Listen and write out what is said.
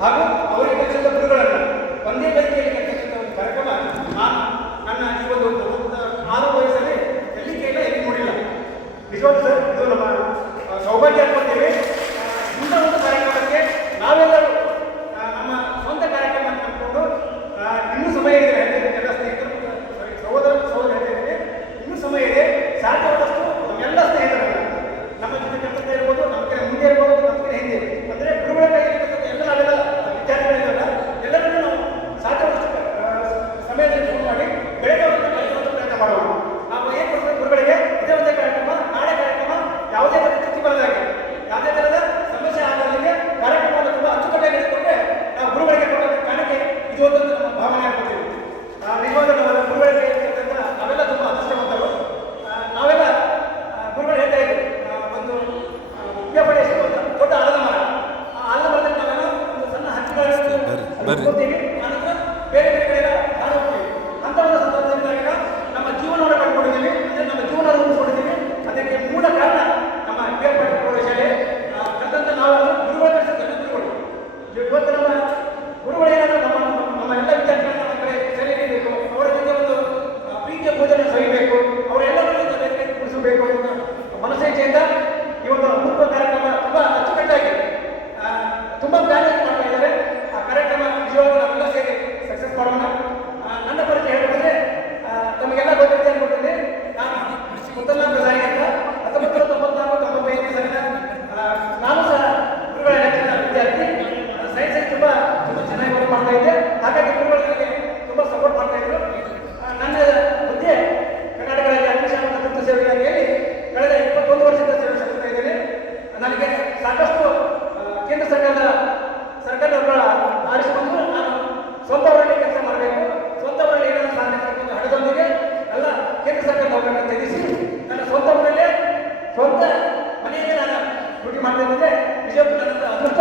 ಹಾಗೂ ಅವರಿಗೆ ತಕ್ಕಂಥ ಗುರುಗಳನ್ನು ಒಂದೇ ಬೈಕಿಯಲ್ಲಿ ಕಟ್ಟತಕ್ಕಂಥ ಒಂದು ಕಾರ್ಯಕ್ರಮ ನಾನು ನನ್ನ ಈ ಒಂದು ಆರು ವಯಸ್ಸಲ್ಲಿ ಎಲ್ಲಿ ಕೇಳ ಎಲ್ಲಿ ನೋಡಿಲ್ಲ. ನಿಜವಾಗ್ಲೂ ಸರ್ ಇತ್ತು ನಮ್ಮ ಭಾವನೆ ಆಗ್ಬಿಟ್ಟಿದೆ. ಇವಾಗ ನಾವೆಲ್ಲ ಗುರುಗಳು ಹೇಳ್ತಿರ್ತಕ್ಕಂಥ ನಾವೆಲ್ಲ ತುಂಬ ಅದೃಷ್ಟವಂತರು. ನಾವೆಲ್ಲ ಗುರುಗಳು ಹೇಳ್ತಾ ಇದ್ದೀವಿ ಒಂದು ಉಪಯೋಗಪಡಿಸುವ ದೊಡ್ಡ ಆಲದ ಮರ ಆ ಆಲದ ಮರದಲ್ಲಿ ನಾವೆಲ್ಲ ಒಂದು ಸಣ್ಣ ಹಕ್ಕಿ ಕೊಡ್ತೀವಿ. ಅನಂತರ ಬೇರೆ ಬೇರೆ ಮಾಡಿದ್ದೇನೆ ವಿಜಯಪುರ ಅದೃಷ್ಟ